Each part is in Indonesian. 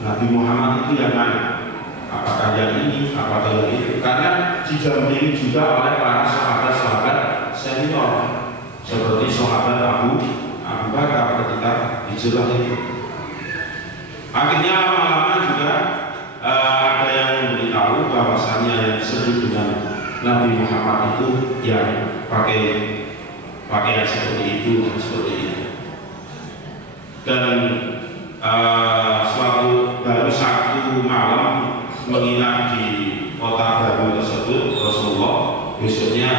Nabi Muhammad itu yang mana? Apakah yang ini, apakah yang itu? Karena didampingi juga oleh para sahabat-sahabat senior seperti sahabat Abu Bakar ketika hijrah itu. Akhirnya lama-lama juga ada yang memberitahu bahwasannya yang disebut dengan Nabi Muhammad itu yang pakai pakaian seperti itu dan seperti itu. Dan baru satu malam menginap di kota baru tersebut, Rasulullah besoknya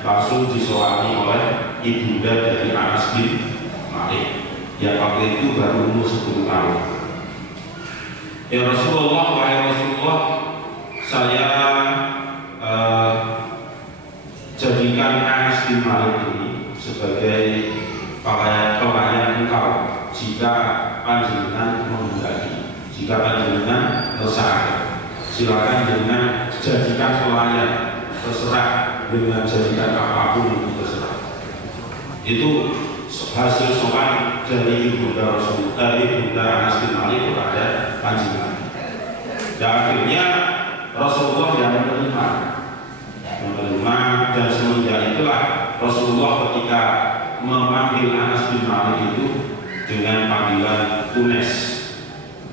langsung disoali oleh ibunda dari Anas bin Malik yang waktu itu baru umur 10 tahun. Ya Rasulullah, wahai Rasulullah, saya jadikan Anas bin Malik ini sebagai pelayan engkau jika panjenengan menghendaki. Jika panjenengan resah, silakan dengan jadikan pelayan, terserah dengan jadikan apapun itu terserah. Itu hasil soal dari ibunda Anas bin Malik kepada panjenengan. Dan akhirnya Rasulullah yang menerima, dan semenjak itulah Rasulullah ketika memanggil Anas bin Malik itu dengan panggilan Unes.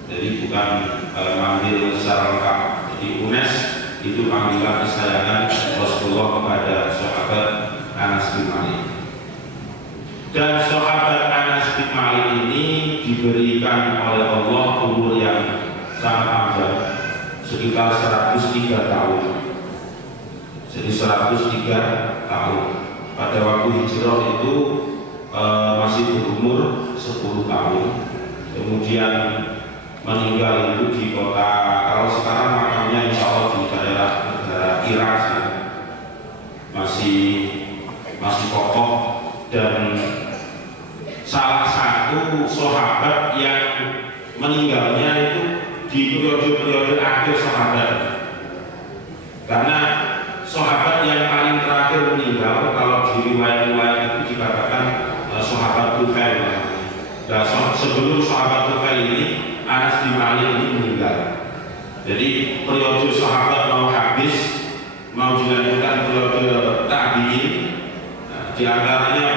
Jadi bukan manggil secara lengkap. Jadi Unes itu panggilan kesayangan Rasulullah kepada sahabat Anas bin Malik. Dan sahabat Anas bin Malik ini diberikan oleh Allah umur yang sangat panjang, sekitar 103 tahun. Jadi 103 tahun. Pada waktu hijrah itu masih berumur 10 tahun. Kemudian meninggal itu di kota, kalau sekarang makamnya insya Allah di daerah negara Irak ya. masih kokoh. Dan salah satu sahabat yang meninggalnya itu di periode akhir sahabat, karena sahabat yang paling terakhir meninggal kalau di riwayat-riwayat itu dikatakan sahabat Tufail. Nah, sebelum sahabat Tufail ini Anas bin Malik ini meninggal. Jadi periode sahabat mau habis, mau dilanjutkan periode tabi'in. Di antaranya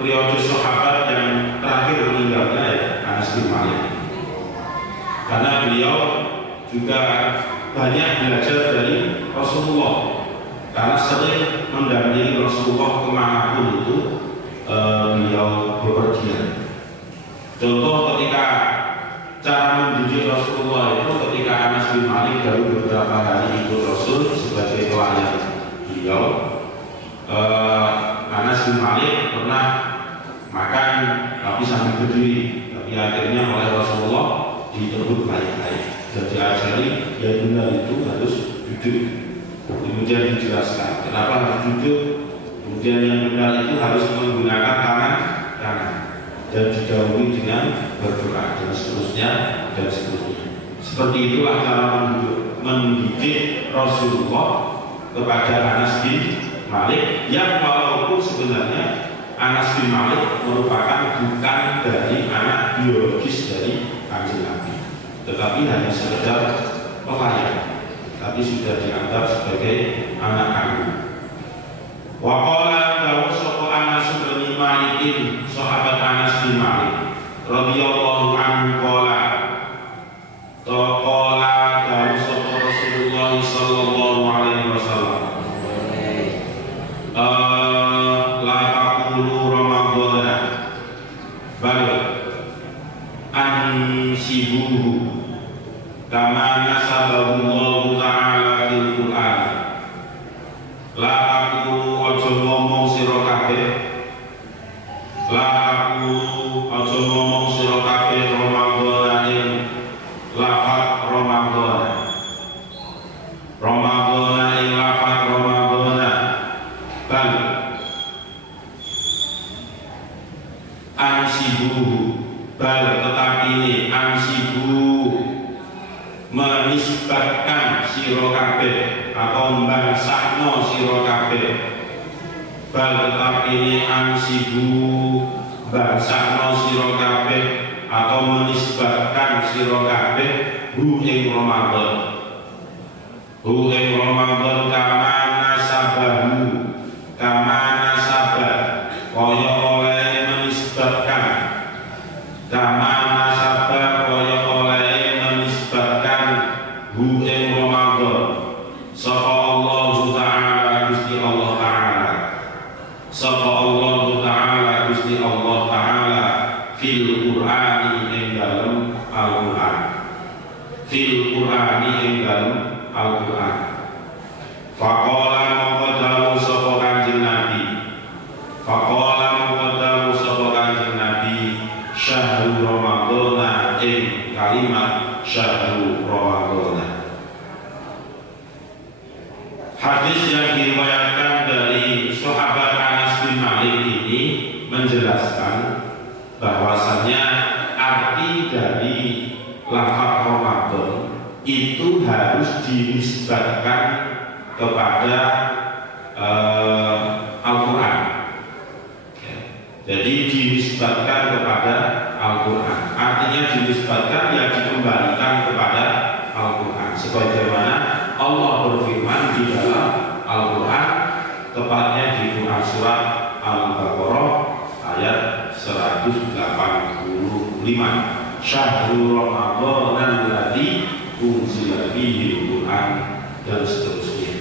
periode sahabat yang terakhir meninggalnya ya Anas bin Malik. Karena beliau juga banyak belajar dari Rasulullah, karena sering mendampingi Rasulullah kemanapun itu beliau bepergian. Contoh ketika cara mendidik Rasulullah itu ketika Anas bin Malik baru beberapa hari ikut Rasul sebagai pelayan beliau, Anas bin Malik pernah makan tapi sambil berdiri, tapi akhirnya oleh Rasulullah ditegur baik-baik dan diajari yang benar itu harus duduk. Kemudian dijelaskan kenapa harus duduk, kemudian yang benar itu harus menggunakan tangan kanan dan didahului dengan berdoa dan seterusnya dan seterusnya. Seperti itulah cara mendidik Rasulullah kepada Anas bin Malik, yang walaupun sebenarnya Anas bin Malik merupakan bukan dari anak biologis dari Kanjeng Nabi, tetapi hanya sekedar pelayan, tapi sudah dianggap sebagai anak kandung. Waqala dawu sapa Anas bin Malik, sahabat Anas bin Malik radhiyallahu anhu, qala dawu sapa Rasulullah sallallahu alaihi wasallam, la taqulu ramadhana bal ansibuhu kama nasabahu Allah ta'ala fil Qur'an. La taqulu aja ngomong sira kabeh, la taqulu aja ngomong sira kabeh ramadhana ing lafaz ramadhana ing lafaz ramadhana bal menisbatkan sira kabeh atau mbangsakno sira kabeh bal tetapi ansibu mbangsakno sira kabeh atau menisbatkan sira kabeh hu ing Ramadan kama nasabahu kama nasabah kaya oleh menisbatkan kama nasabah kaya oleh menisbatkan hu ing Ramadan sapa Allah Ta'ala Gusti Allah Ta'ala sapa Allah Ta'ala Gusti Allah Ta'ala fil Qur'ani ing dalem Al-Qur'an fil Qur'ani ing dalem Al-Qur'an faqala maqadahu sapa Kanjeng Nabi faqala maqadahu sapa Kanjeng Nabi syahrul Ramadhana ing kalimat syahrul Ramadhana. Hadis yang diriwayatkan dari sahabat Anas bin Malik ini menjelaskan bahwasanya arti dari lafaz Ramadan itu harus dinisbatkan kepada Al-Quran. Jadi dinisbatkan kepada Al-Quran. Artinya dinisbatkan ya dikembalikan kepada Al-Quran. Sebagaimana Allah berfirman di dalam Al-Quran, tepatnya di Quran surat Al-Baqarah ayat 185. Syahrul Ramadhan alladzi unzila fihi Al-Quran dan seterusnya.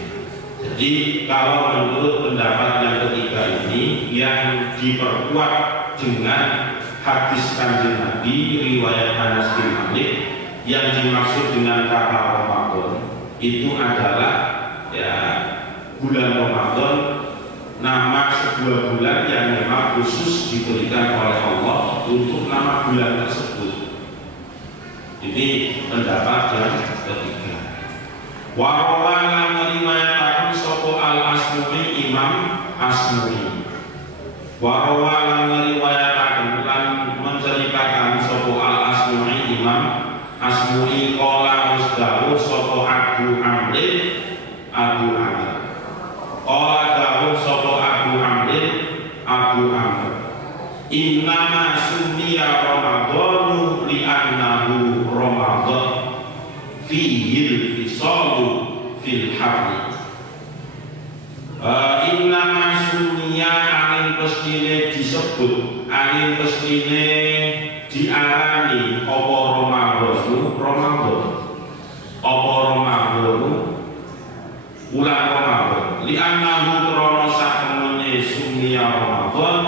Jadi kalau menurut pendapat yang ketiga ini yang diperkuat dengan hadis Kanjeng Nabi riwayat Anas bin Malik, yang dimaksud dengan kata Ramadan itu adalah ya bulan Ramadan, nama sebuah bulan yang memang khusus diberikan oleh Allah untuk nama bulan tersebut. Ini pendapat yang ketiga. Warawan meriwayataken sapa Al-Asmuni Imam Asmuni. Warawan meriwayataken lan menceritakan sapa Al-Asmuni Imam Asmuni qala musdawuh sapa Abu Amr qala dawuh sapa Abu Amr innama sumiya Ramadhanu li'annahu Ramadhan fihil fisalu fil harri. Innama sumiya angin pestine disebut, angin pestine diarani apa Ramadan ulang Ramadan li'annahu krono satemene sumiya Ramadan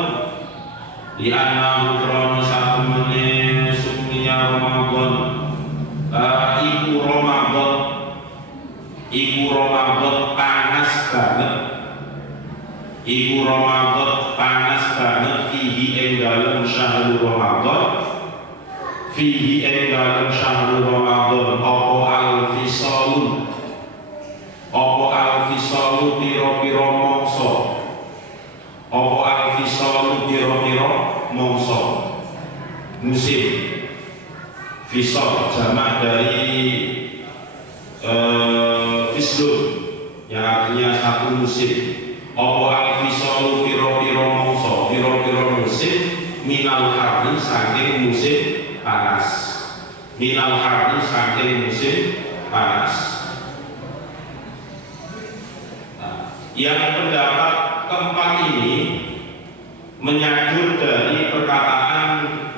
li'annahu krono satemene sumiya Ramadan iku Ramadan panas banget, iku Ramadan panas banget fihi ing dalem syahrul Ramadan, fihi ing dalem syahrul Ramadan apa al-fisalu piro-piro mongso, apa al-fisalu piro-piro mongso musim. Fisal jamak dari fislun yang artinya satu musim. Apa al-fisalu piro-piro mongso, piro-piro musim minal harri saking musim panas, minal harri saking musim panas. Yang pendapat keempat ini menyadur dari perkataan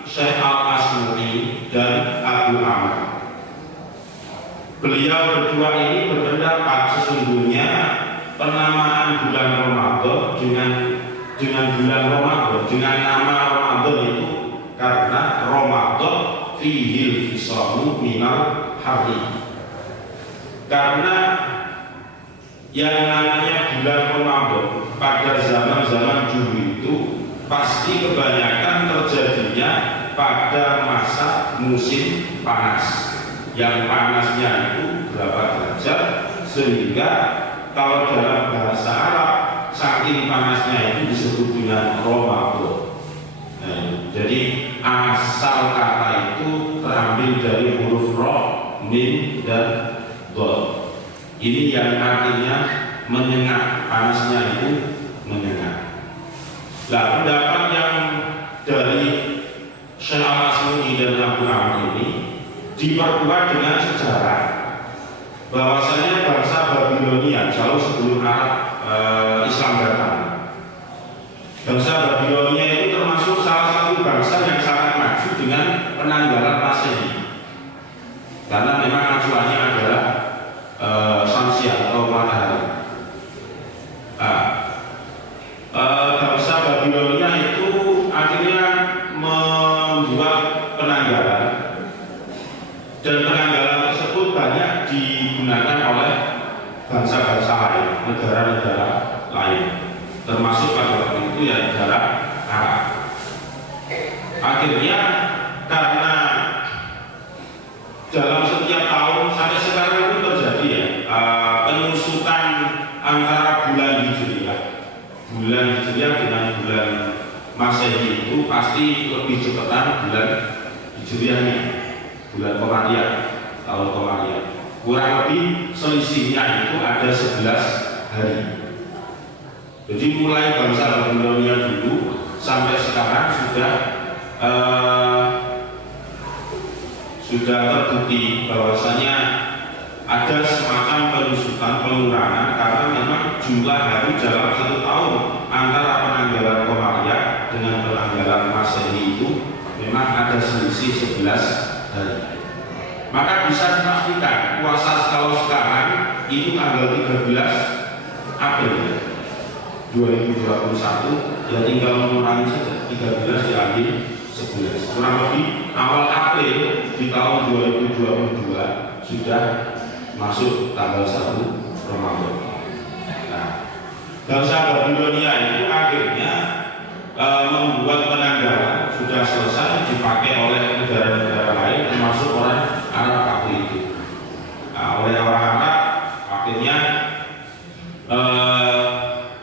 Syekh Al-Asmuni dan Abu Amr. Beliau berdua ini berpendapat sesungguhnya penamaan bulan Ramadan dengan bulan Ramadan, dengan nama Ramadan itu karena Ramadan fihil fisalu minal harri. Karena yang namanya bulan Ramadan pada zaman-zaman dulu itu pasti kebanyakan terjadinya pada masa musim panas, yang panasnya itu berapa derajat, sehingga kalau dalam bahasa Arab saking panasnya itu disebut dengan Ramadan. Jadi asal kata itu terambil dari huruf Ra, Mim, dan Dha. menyengat, panasnya itu menyengat. Nah, pendapat yang dari Syekh Al-Asmuni dan Abu Amr ini diperkuat dengan sejarah bahwasanya bangsa Babilonia jauh sebelum Islam datang. Bangsa Babilonia itu termasuk salah satu bangsa yang sangat maju dengan penanggalan Masehi, karena memang acuannya adalah Samsia atau matahari. Bangsa Babilonia itu akhirnya membuat penanggalan, dan penanggalan tersebut banyak digunakan oleh bangsa-bangsa lain, negara-negara lain, termasuk pada waktu itu ya negara Arab. Akhirnya karena dalam setiap tahun sampai sekarang itu terjadi ya penyusutan antara bulan Hijriah dengan bulan Masehi itu pasti lebih cepatan bulan Hijriahnya, bulan Komariah, tahun Komariah. Kurang lebih selisihnya itu ada 11 hari. Jadi mulai bangsa Babilonia dulu sampai sekarang sudah terbukti bahwasanya ada semacam penyusutan pengurangan, karena memang jumlah hari dalam satu tahun antara penanggalan Komariah dengan penanggalan Masehi itu memang ada selisih 11 hari. Maka bisa dipastikan puasa kalau sekarang itu tanggal 13 April 2021, ya tinggal mengurangi saja 13 diambil 11, kurang lebih awal April di tahun 2022 sudah masuk tanggal 1 Ramadan. Nah, bangsa Babilonia itu akhirnya membuat penanggalan sudah selesai dipakai oleh negara-negara lain, termasuk orang Arab waktu itu. Nah, oleh orang Arab akhirnya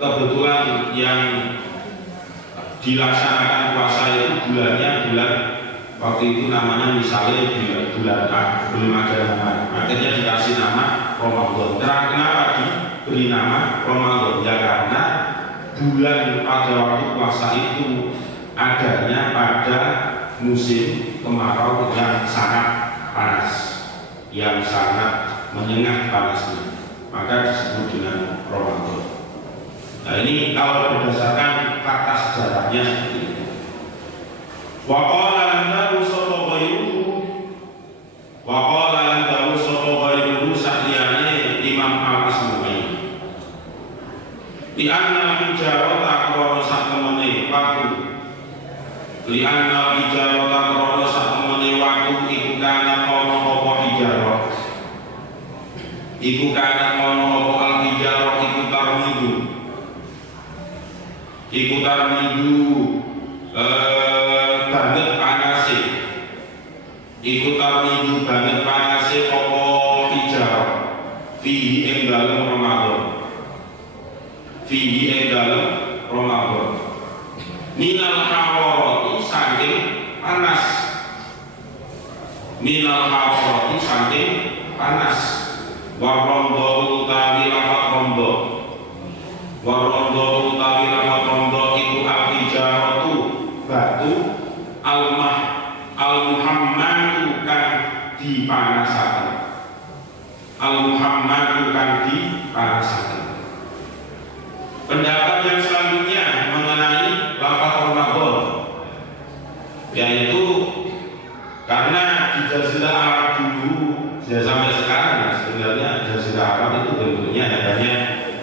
kebetulan yang dilaksanakan puasa itu bulannya bulan waktu itu namanya misalnya bulan A, belum ada nama, akhirnya dikasih nama Ramadan. Kenapa diberi nama Ramadan? Ya karena bulan pada waktu puasa itu adanya pada musim kemarau yang sangat panas, yang sangat menyengat panasnya, maka disebut dengan Ramadan. Nah, ini kalau berdasarkan fakta sejarahnya seperti itu. Wa qala lan dawu sapa ghairuhu sakliyane Imam Al-Asmuni di anna hijarata krono satemene waktu, li anna hijarata krono satemene waktu iku kana ono apa hijarah, iku kana ono apa al-hijarah iku tarmidu banget panase, iku tarmidu banget panase apa hijarah fihi ing dalem Ramadan minal harorati saking panas, warondo utawi lafat rondo iku al-hijaratu batu al-muhammadu kan dipanasaken, Pendapat yang selanjutnya mengenai lafaz Ramadan, yaitu karena di Jazirah Arab dulu ya sampai sekarang ya, sebenarnya Jazirah Arab itu bentuknya adanya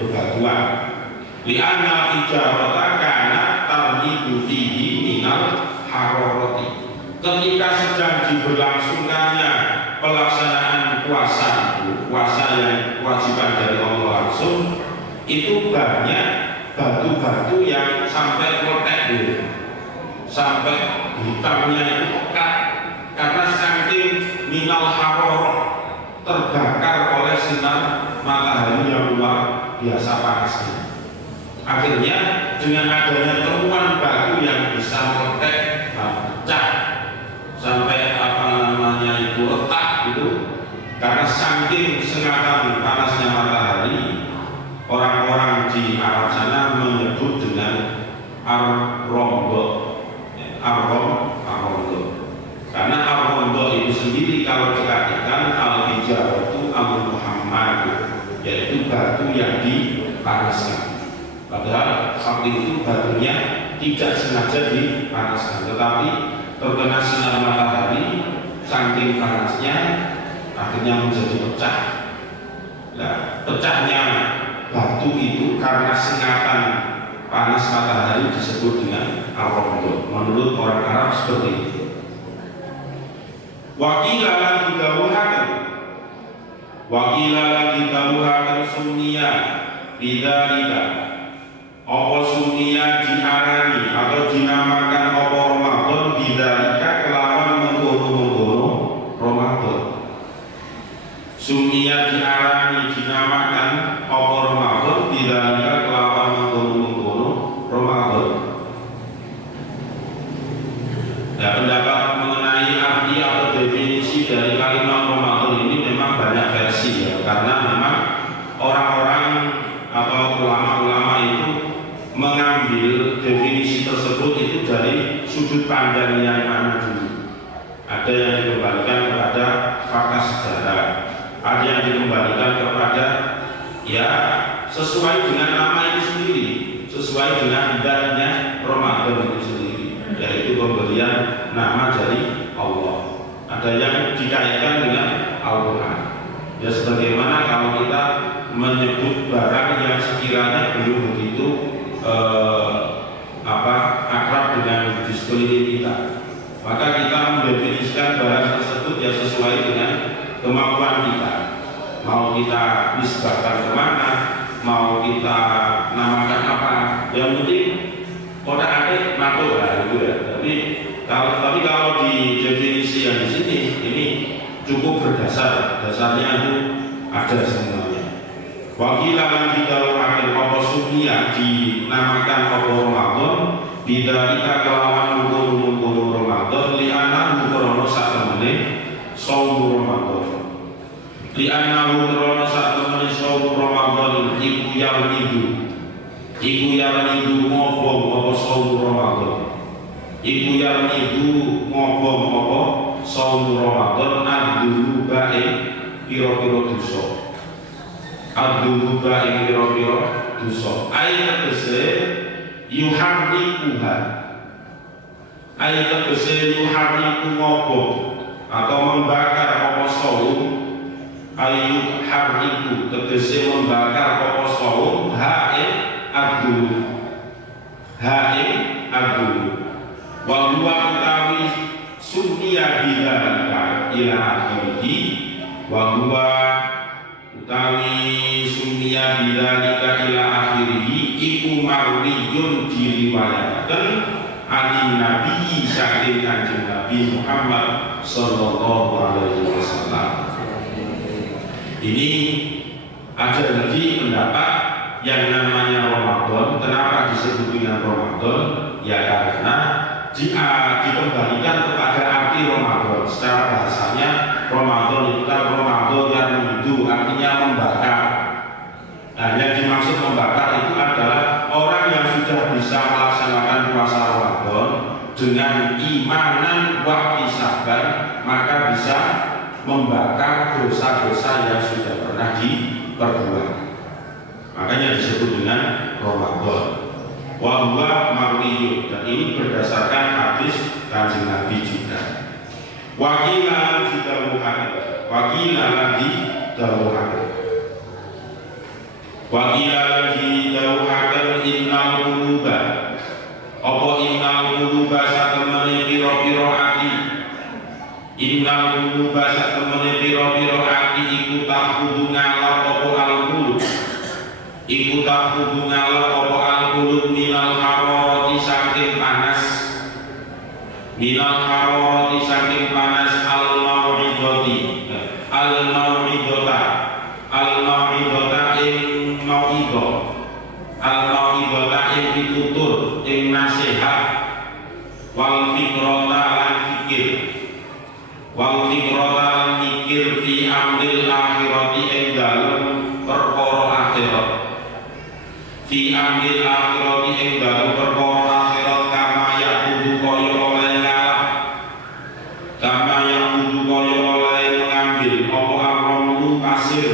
bebatuan. Li'anna hijarata kana tarmidu fihi minal harorati. Ketika sedang diberlangsungkannya pelaksanaan puasa yang kewajiban dari Allah langsung, itu banyak batu-batu yang sampai meletek dulu, sampai hitamnya itu pekat karena saking minal harorah, terbakar oleh sinar matahari yang luar biasa panasnya. Akhirnya dengan adanya temuan batu yang bisa meletek, pecah sampai itu retak gitu, karena saking sengatan panasnya matahari, orang Arab sana menyebut dengan ar-romdo, ar-romdo. Karena ar-romdo itu sendiri kalau dikatakan al-hijar itu al-muhammad, yaitu batu yang dipanaskan. Padahal waktu itu batunya tidak sengaja dipanaskan, tetapi terkena sinar matahari, saking panasnya akhirnya menjadi pecah. Nah, pecahnya batu itu karena sengatan panas matahari disebut dengan ar-romdo. Menurut orang Arab seperti itu. Wakila lagi dawuhaken sumnia bidzalika. Apa sumnia diarani atau dinamakan apa Ramadan bidzalika kelawan mengkono-mengkono Ramadan. Sumnia diarani dinamakan apa Ramadan bidzalika kelawan mengkono-mengkono Ramadan. Nah, pendapat mengenai arti atau definisi dari kalimat Ramadan ini memang banyak versi ya, karena memang orang-orang atau ulama-ulama itu mengambil definisi tersebut itu dari sudut pandang yang mana dulu. Ada yang dikembalikan kepada fakta sejarah, ada yang dikembalikan kepada ya sesuai dengan nama itu sendiri, sesuai dengan datnya Ramadan itu sendiri, yaitu pemberian nama dari Allah. Ada yang dikaitkan dengan Al-Quran. Ya sebagaimana kalau kita menyebut barang yang sekiranya belum begitu akrab dengan di sekeliling kita, maka kita mendefinisikan barang tersebut ya sesuai dengan kemampuan kita. Mau kita nisbahkan kemana, mau kita namakan apa, yang penting kotak adik makhluk lah itu ya. Tapi kalau di definisi yang di sini ini cukup berdasar, dasarnya itu ada semuanya. Wakila lan didawuhaken apa sunniyah dinamakan apa Ramadan bidzalika kelawan mungkul-mungkul Ramadan li annahu krana satemene shaum Ramadan. Li annahu krana satemene shaum Ramadan iku yarnidu ngobong apa shaum Ramadan. Iku yarnidu ngobong apa shaum Ramadan ad-dunuba ing pira-pira dosa. Ad-dunuba ing pira-pira dosa. Ayat tegese yuharrikuha. Ayat tegese yuharriku ngobong atau membakar apa shaum. Ayat harriku tegese membakar apa shaum ha'in ad-dunub. Ha'in ad-dunub. Wa huwa utawi sunniya bidzalika ila akhirih. Wa huwa utawi sunniya bidzalika ila akhirih iku marwiyun diriwayatkan anin nabi saking kanjeng Nabi Muhammad sallallahu alaihi wasallam. Ini ada lagi pendapat yang namanya Ramadan. Kenapa disebut dengan Ramadan? Ya karena dikembalikan kepada arti Ramadan. Secara bahasanya Ramadan itu kan Ramadan yang hidup, artinya membakar. Nah, yang dimaksud membakar itu adalah orang yang sudah bisa melaksanakan puasa Ramadan dengan imanan wahtisaban, maka bisa membakar dosa-dosa yang sudah pernah diperbuat. Makanya disebut dengan Ramadan. Wa huwa marwiyun, dan ini berdasarkan hadis Kanjeng Nabi juga. Wakila didawuhaken innal quluba apa innal quluba satemene pira-pira ati. Innal quluba satemene pira-pira ati iku takudu ngalap apa al-qulub. Iku takudu ngalap apa al-qulub minal hararati saking panas. Minal hararati saking panas al-mau'idati. Al-mau'idata ing mau'idah. Al-mau'idata ing pitutur ing nasihat. Wal fikrata lan fikir. Wal fikrata lan mikir fi amril akhirati ing dalem perkara akhirat. Fi ambil akhirati ing dalem perkara akhirat kama yakudu kaya oleh ngalah kama yakudu kaya oleh mengambil apa amrul pasir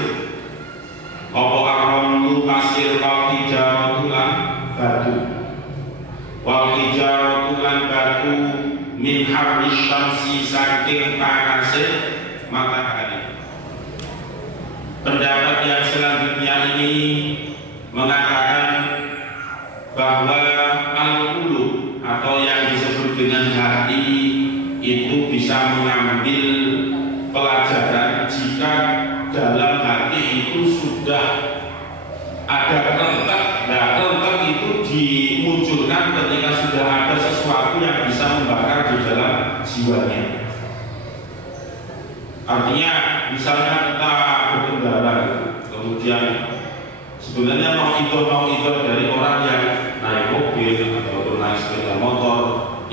apa amrul pasir wal hijaratu lan batu wal hijaratu lan batu min harris syamsi saking panase matahari. Pendapat yang selanjutnya ini mengatakan bahwa al-qulub atau yang disebut dengan hati itu bisa mengambil pelajaran jika dalam hati itu sudah ada rentek. Nah, rentek itu dimunculkan ketika sudah ada sesuatu yang bisa membakar di dalam jiwanya. Artinya misalnya kita berkendara, kemudian sebenarnya mau itu dari orang yang naik mobil atau naik sepeda motor,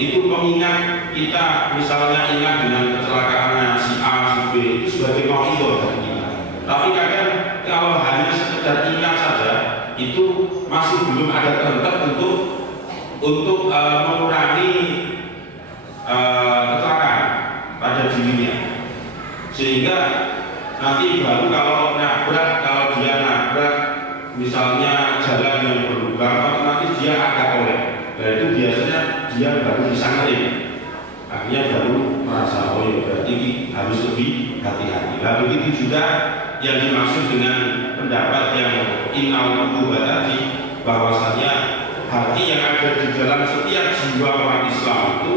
itu pengingat kita, misalnya ingat dengan kecelakaannya si A, si B, itu sebagai mau itu dari kita. Tapi kadang kalau hanya sekedar ingat saja, itu masih belum ada rentet untuk mengurangi kecelakaan pada dirinya. Sehingga nanti baru kalau dia nabrak misalnya jalan yang berlubang, otomatis dia agak oleh. Nah itu biasanya dia baru bisa ngerem, akhirnya baru merasa oh ya berarti harus lebih hati-hati. Nah begitu juga yang dimaksud dengan pendapat yang innal quluba tadi, bahwasanya hati yang ada di dalam setiap jiwa orang Islam itu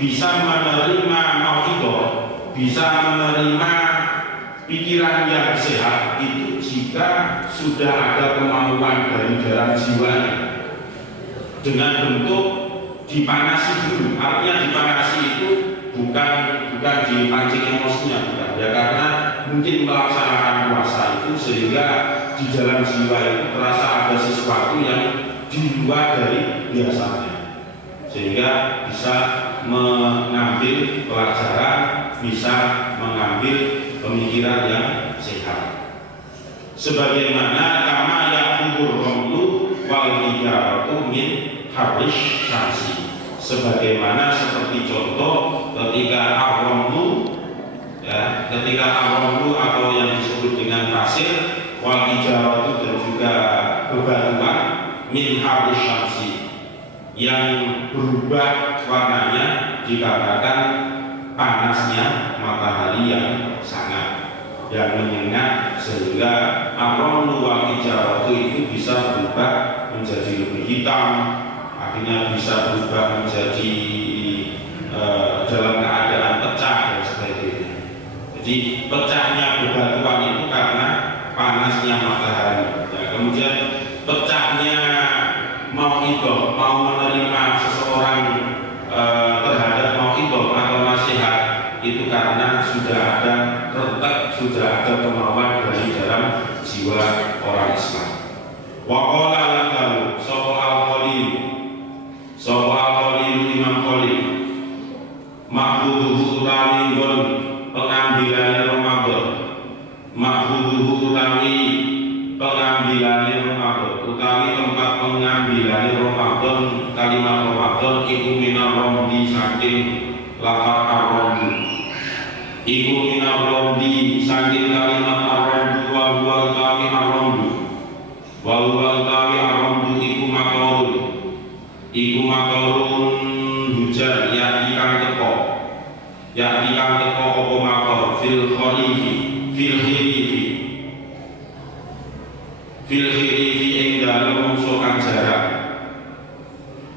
bisa menerima mau'idhah, bisa menerima pikiran yang sehat itu jika sudah ada kemampuan dari dalam jiwanya dengan bentuk dipanasi dulu. Artinya dipanasi itu bukan dipancing emosinya, bukan ya, karena mungkin melaksanakan puasa itu sehingga di dalam jiwa itu terasa ada sesuatu yang di luar dari biasanya, sehingga bisa mengambil pelajaran, bisa mengambil pemikiran yang sehat. Sebagaimana kama yaqudur ramlu wal hijaratu min harris syamsi. Sebagaimana seperti contoh ketika ar-ramlu, ya, ketika ar-ramlu atau yang disebut dengan pasir, wal hijaratu dan juga bebatuan min harris syamsi yang berubah warnanya dikarenakan panasnya matahari yang sangat, yang menyengat, sehingga ar-ramlu wal hijaratu itu bisa berubah menjadi lebih hitam, akhirnya bisa berubah menjadi dalam keadaan pecah dan sebagainya. Jadi pecahnya bebatuan itu karena panasnya matahari. Ya, kemudian pecahnya mau'idhah, mau menerima seseorang terhadap mau'idhah atau nasihat itu karena sudah ada rentet, sudah ada kemauan dari dalam jiwa orang Islam. Wa qala lahu sapa al-Khalil Imam Khalil ma'buduhu utawi gon pengambilane Ramadan, ma'buduhu utawi pengambilane Ramadan, utawi tempat pengambilane Ramadan, kalimat Ramadan iku minar romdi saking lafaz ar-romdi, iku minar romdi saking kalimat ar-romdi, wa huwa utawi ar-romdi, wa huwa utawi ar-romdi iku makarun, iku makarun hujan yang ikang teko, yang ikang teko apa makar fil kharifi, fil khirifi, fil khirifi ing dalem mungsu kang jarak.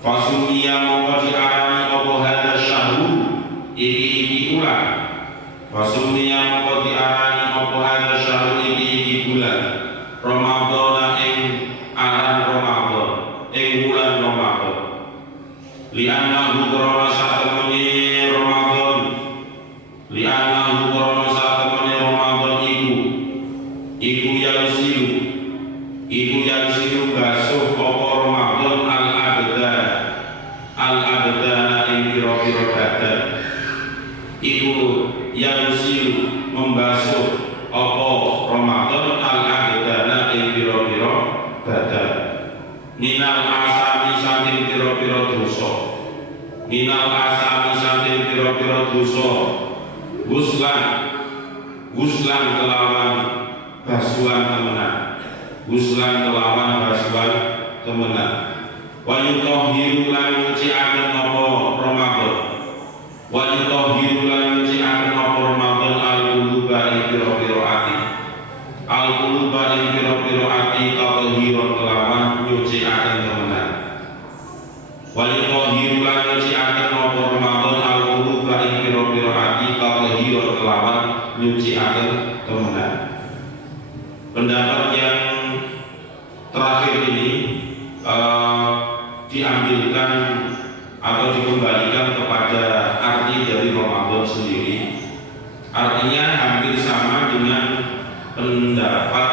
Fasumia mongko diarani apa hadza syahru iki ulang. Fasumia mongko diarani apa hadza syahru iki bulan. Ramadan ing aran Ramadan, ing bulan Ramadan. Li'annahu qarana satemene Ramadan, li'annahu qarana satemene Ramadan iku yausilu basuh apa Ramadan al-abdana ing pira-pira badan, iku yausilu membasuh apa Ramadan al-abdana ing pira-pira badan, minal minal asami saking pira-pira dosa, minal asami saking pira-pira dosa, guslan kelawan basuhan temenan, guslan kelawan basuhan temenan. Wa yutahhiru lan nyucikaken apa Ramadan, wa yutahhiru lan nyucikaken apa Ramadan al-quluba ing pira-pira ati, al-quluba ing pira-pira ati tathiran kelawan nyucikaken temenan. Wa yutahhiru lan nyucikaken apa Ramadan al-quluba ing pira-pira ati tathiran kelawan nyucikaken temenan. Pendapat yang terakhir ini diambilkan atau dikembalikan kepada arti dari Ramadan sendiri. Artinya hampir sama dengan pendapat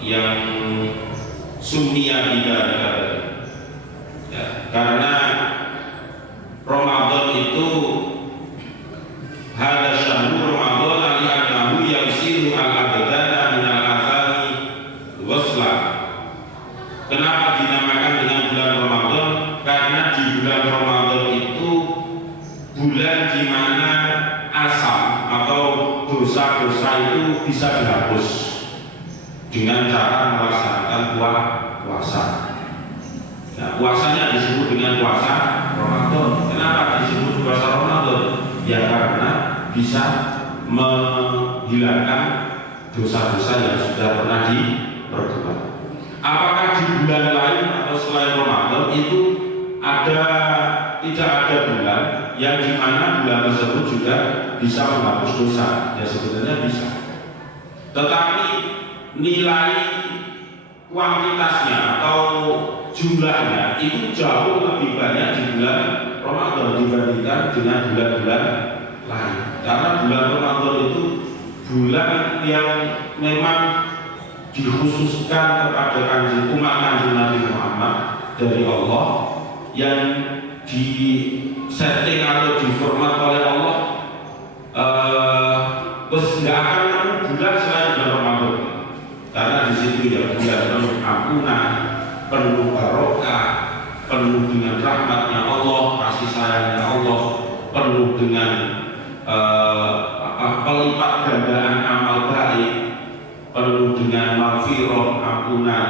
yang Sunniyah ya, karena Ramadan itu hada syahru Ramadan li'annahu yagsilu al-abdana minal athari wasla. Kenapa dinamakan dengan bulan Ramadan? Karena di bulan Ramadan itu bulan di mana asam atau dosa-dosa itu bisa dihapus dengan cara melaksanakan puasa. Nah, puasanya disebut dengan puasa Ramadan. Kenapa disebut puasa Ramadan? Ya karena bisa menghilangkan dosa-dosa yang sudah pernah diperbuat. Apakah di bulan lain atau selain Ramadan itu tidak ada bulan yang dimana bulan tersebut juga bisa menghapus dosa? Ya sebenarnya bisa. Tetapi nilai kuantitasnya atau jumlahnya itu jauh lebih banyak di bulan Ramadan dibandingkan dengan bulan-bulan lain. Karena bulan Ramadan itu bulan yang memang dikhususkan kepada umat Kanjeng Nabi Muhammad dari Allah, yang di setting atau diformat oleh Allah. Terus nggak akan nemu bulan selain bulan Ramadan, karena di situ ya bulan penuh ampunan, penuh barokah, penuh dengan rahmatnya Allah, kasih sayangnya Allah, penuh dengan pelipat gandaan amal baik, penuh dengan maghfirah, ampunan,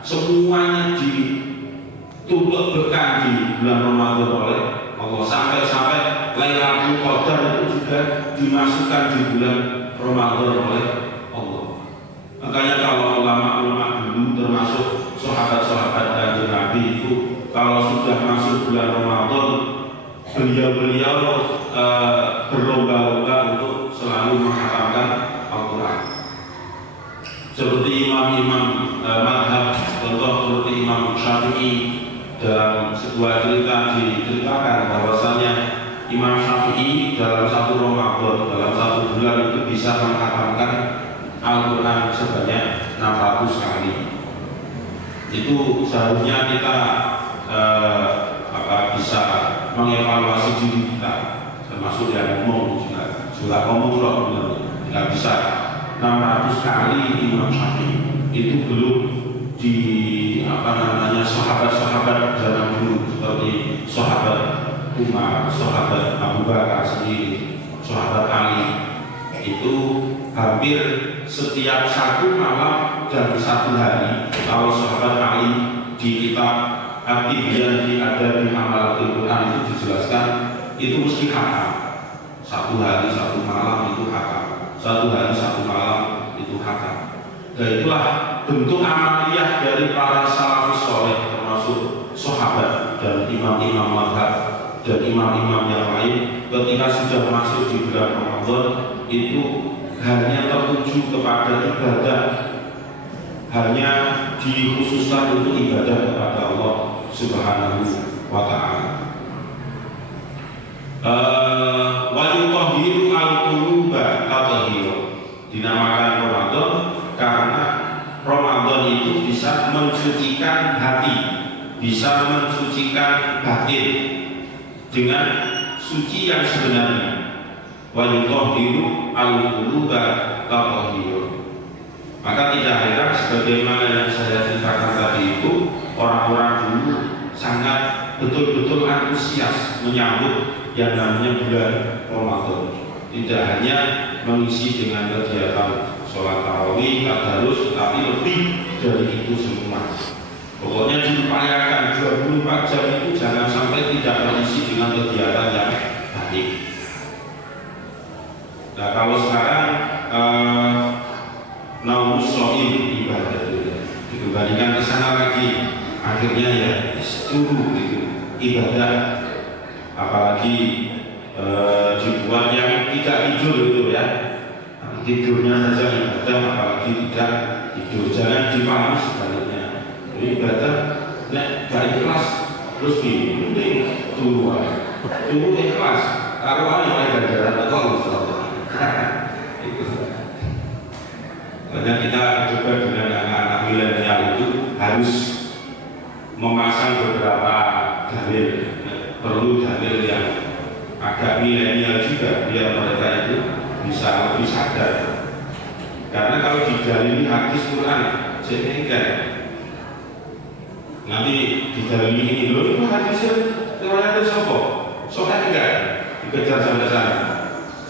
semuanya ditutup berkah di bulan Ramadan oleh Allah. Sampai Lailatul Qadar itu juga dimasukkan di bulan Ramadan oleh Allah. Makanya kalau ulama-ulama dulu termasuk sahabat-sahabat Kanjeng Nabi itu kalau sudah masuk bulan Ramadan, beliau berlomba-lomba untuk selalu menghatamkan Al-Quran. Seperti imam-imam madhab, contoh seperti Imam Syafi'i, dalam sebuah cerita diceritakan bahwasanya Imam Syafi'i dalam satu Ramadan, dalam satu bulan itu bisa menghatamkan Al-Quran sebanyak 600 kali. Itu seharusnya kita bisa mengevaluasi diri kita, termasuk yang ngomong juga ngomong loh, nggak bisa 600 kali Imam Syafi'i. Itu belum di sahabat-sahabat zaman dulu seperti sahabat Umar, sahabat Abu Bakar sendiri, sahabat Ali. Itu hampir setiap satu malam dan satu hari, kalau sahabat Ali di kitab At-Tibyan di Adabi Hamalatul Quran itu dijelaskan, itu mesti khatam. Satu hari satu malam itu khatam, satu hari satu malam itu khatam. Dan itulah bentuk amaliyah dari para salafus soleh, termasuk sahabat dan imam-imam madhab dan imam-imam yang lain. Ketika sudah masuk di bulan Ramadan itu hanya tertuju kepada ibadah, hanya dikhususkan untuk ibadah kepada Allah Subhanahu wa ta'ala. Wa yutahhiru al-quluba tathira. Dinamakan Ramadan karena Ramadan itu bisa mensucikan hati, bisa mensucikan batin dengan suci yang sebenarnya. Wa yutahhiru al-quluba tathira. Maka tidak heran sebagaimana yang saya ceritakan tadi itu, orang-orang dulu sangat betul-betul antusias menyambut yang namanya bulan Ramadan. Tidak hanya mengisi dengan kegiatan sholat tarawih, tadarus, tetapi lebih dari itu semua. Pokoknya diupayakan 24 jam itu jangan sampai tidak terisi dengan kegiatan yang baik. Nah kalau sekarang naumus shoim ibadah dikembalikan ke sana lagi, akhirnya ya turun gitu ibadah, apalagi dibuat yang tidak tidur itu ya, tidurnya saja ibadah, apalagi tidak tidur. Jangan dipahami sebaliknya, jadi ibadah gak ikhlas terus gini tunggu ikhlas taruhan yang ada ganjaran atau karena kita juga dengan anak-anak milenial itu harus memasang beberapa dalil, perlu dalil yang agak milenial juga biar mereka itu bisa lebih sadar. Karena kalau didalili hadis Quran jengkel, nanti didalili ini loh itu hadisnya riwayat sopo soheh enggak dikejar sampai sana,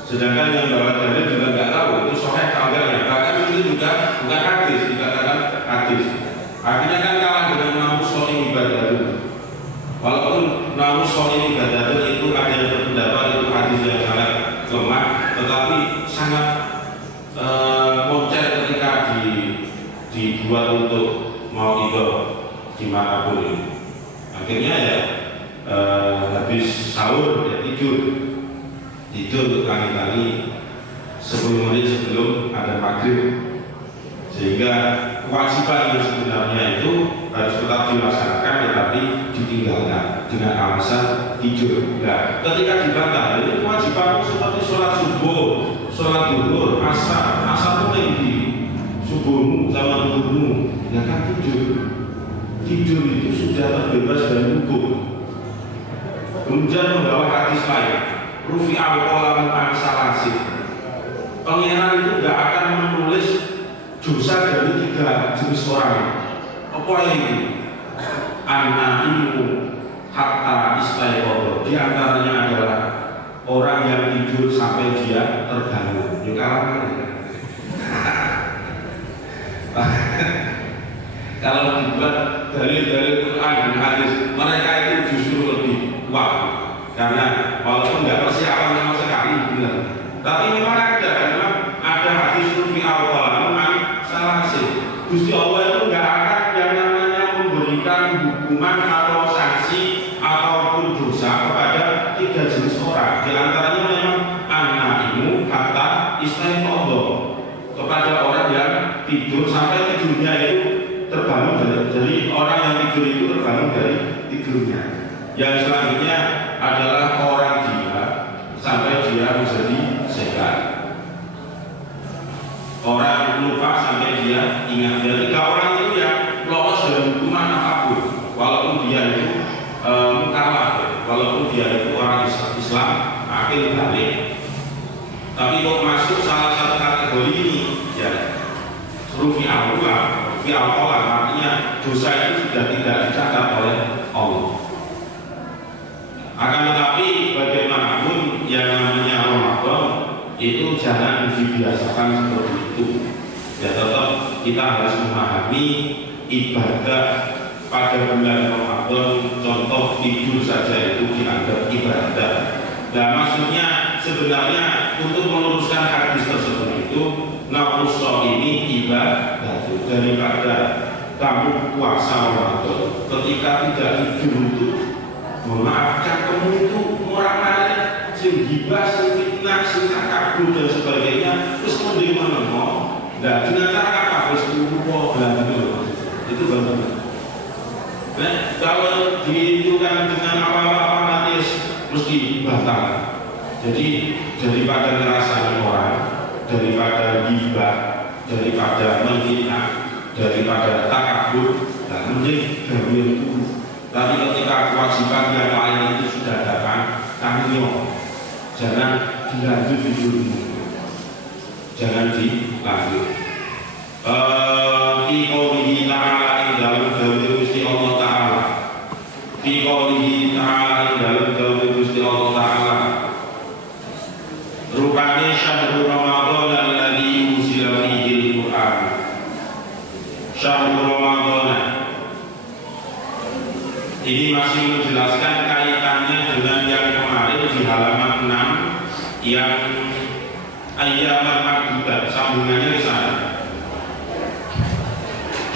sedangkan yang bawa dalil juga nggak tahu itu soheh atau enggaknya, bahkan itu juga bukan hadis, dikatakan hadis. Akhirnya kan kalah dengan namus sholim ibadah. Walaupun namus sholim ibadah itu ada yang berpendapat itu hadis yang sangat lemah, tetapi sangat moncer ketika dibuat untuk mau itu dimanapun. Akhirnya ya habis sahur ya tidur berkali-kali 10 menit sebelum ada maghrib, sehingga kewajiban yang sebenarnya itu harus tetap dilaksanakan tetapi ditinggalkan dengan alasan tidur. Nah, ketika dibantah ini kewajiban seperti sholat subuh, sholat zuhur, asar di subuhmu sama zuhurmu, ya kan tidur itu sudah terbebas dari hukum. Kemudian membawa hadis lain, rufi al-qalam an salasin, pangeran itu tidak akan menulis dosa dari 3 jenis orang. Apa ini? An-naimu hatta istayqadha. Di antaranya adalah orang yang tidur sampai dia terbangun. Juga apa? Kalau dibuat dalil-dalil Quran dan hadis, mereka itu justru lebih kuat. Karena walaupun tidak persiapan sama sekali bilang, tapi memang ada hadis rufi al-qalam an salasin. Gusti Allah itu nggak akan yang namanya memberikan hukuman atau sanksi ataupun dosa kepada 3 jenis orang. Di antaranya memang an-naimu hatta istayqadha, kepada orang yang tidur sampai tidurnya itu terbangun dari orang yang tidur itu terbangun dari tidurnya. Yang selanjutnya adalah orang gila sampai dia menjadi sehat. Orang lupa sampai dia ingat. Dari 3 orang itu yang lolos dari hukuman apapun, walaupun dia itu kalah, walaupun dia itu orang Islam akhir balik. Tapi kok masuk salah satu kategori ini, ya rufi al-qalam, artinya dosa itu sudah tidak dicatat oleh Allah. Akan tetapi bagaimanapun yang namanya Ramadan itu jangan dibiasakan seperti itu. Ya tetap kita harus memahami ibadah pada bulan Ramadan. Contoh tidur saja itu dianggap ibadah. Nah maksudnya sebenarnya untuk meluruskan hadis tersebut itu naumus ini ibadah, daripada kamu puasa Ramadan ketika tidak tidur itu, maaf kamu itu orang-orang sing gibah, sing fitnah, sing takabur dan sebagainya, terus mending menemok. Nah, dengan cara apa? Terus lupa belanja itu benar. Nah, kalau dihitungkan dengan apa-apa nanti mesti batal. Jadi daripada ngerasain orang, daripada gibah, daripada menfitnah, daripada takabur, nah mending gawin dulu. Tapi ketika kewajiban yang lain itu sudah datang, kamu jangan dilanjut hidupmu, jangan dilanjut. Di qoulihi ta'ala, dalam dawuh Gusti Allah fi qoulihi ta'ala dalam dawuh Gusti Allah taala rupane syahrul Ramadan alladzi unzila fihi al-Qur'an. Syahrul Ramadan ini masih menjelaskan kaitannya dengan yang kemarin di halaman 6 yang ayyaman ma'dudat, sambungannya di sana.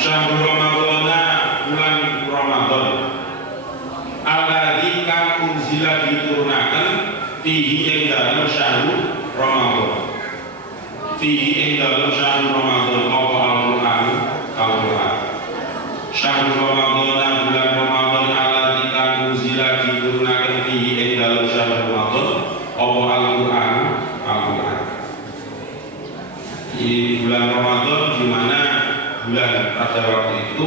Syahrul Ramadan, bulan Ramadan alladzi kan unzila diturunkan fihi ing dalem syahrul Ramadan. Fihi ing dalem syahrul Ramadan apa Al-Qur'an. Al-Qur'an. Syahrul Ramadan bulan Ramadan alladzi kan unzila diturunkan fihi ing dalem syahrul Ramadan apa Al-Qur'an. Al-Qur'an. Di bulan Ramadan di mana bulan pada waktu itu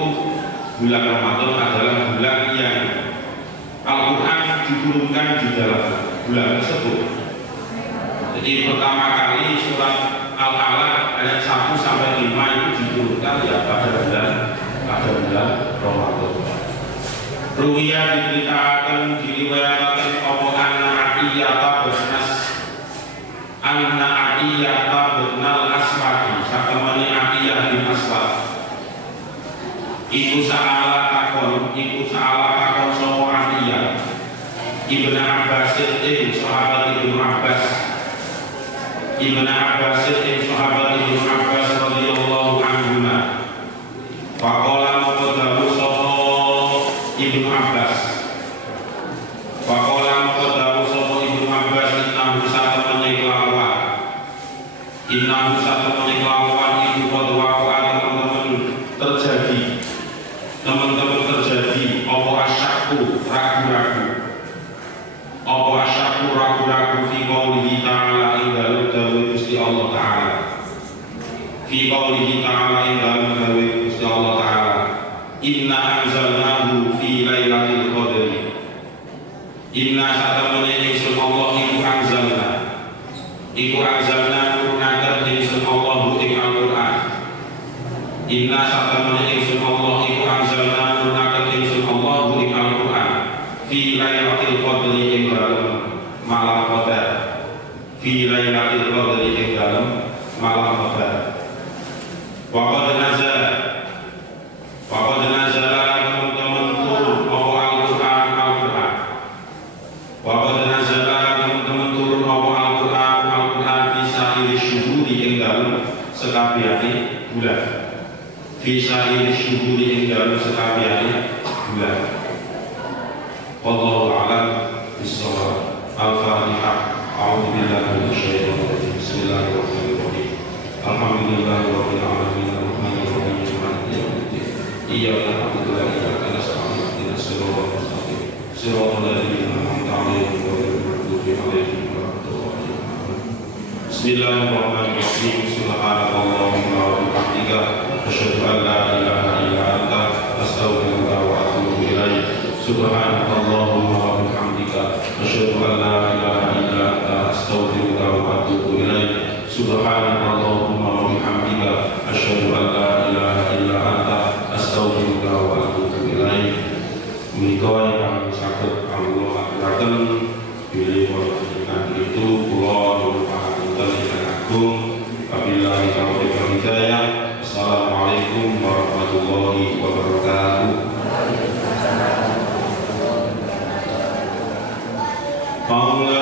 bulan Ramadan adalah bulan yang Al-Quran diturunkan di dalam bulan tersebut. Jadi pertama kali surat Al-Alaq ayat 1 sampai 5 itu diturunkan ya pada bulan Ramadan. Ruwiyah diberitakan diriwayatkan apa anna Atiyata bernas anna Atiyata bernal Aswadi sakamani Atiyah bin Aswad iku sa'ala takon sopo Atiyah Ibnu Abbas sahabat Ibnu Abbas radhiyallahu anhuma faqala muqaddamu sopo Ibnu Abbas innahu satu kelakuan itu qad waqa'a teman-teman terjadi apa asyakku ragu-ragu fi qoulihi ta'ala ing dalem dawuh Gusti Allah taala fi qoulihi ta'ala ing dalem dawuh Gusti Allah taala inna anzalnahu fi lailatul qadri inna satamane ingsun Allah iku anzalna nurunaken ingsun Allah ing Al-Qur'an inna satamane ingsun Allah iku anzalna nurunaken ingsun Allah ing Al-Qur'an fi lailatul qadri ing dalem malam qadar fi lailatul qadri ing dalem malam qadar wa qad nazala teman-teman turun apa Al-Qur'an wa qad nazala teman-teman turun apa Al-Qur'an fi sa'iri syuhuri ing dalem sekabehane bulan fi sa'iri syuhuri ing dalem sekabehane bulan. Wallahu a'lam bishawab. Al-Fatihah. A'udzu billahi minasyaitonir rajim. Bismillahirrahmanirrahim. Alhamdulillahirabbil alamin arrahmanir rahim maliki yaumiddin. Iyyaka na'budu wa iyyaka nasta'in ihdinas siratal mustaqim. Siratal ladzina an'amta 'alaihim ghairil maghdubi 'alaihim waladdallin. Bismillahirrahmanirrahim. Subhanakallahumma wa bihamdika asyhadu an la ilaha illa anta astaghfiruka wa atubu ilaik. Subhanakallahumma wa bihamdika asyhadu an la ilaha illa anta astaghfiruka wa atubu ilaik. Subhanakallahumma wa bihamdika asyhadu an la ilaha illa anta astaghfiruka wa atubu ilaik. Menika ingkang saged Allah aturaken bilih wonten itu kula nyuwun pangapunten ingkang agung. Wabillahi taufiq wal hidayah. Assalamualaikum warahmatullahi wabarakatuh. Allah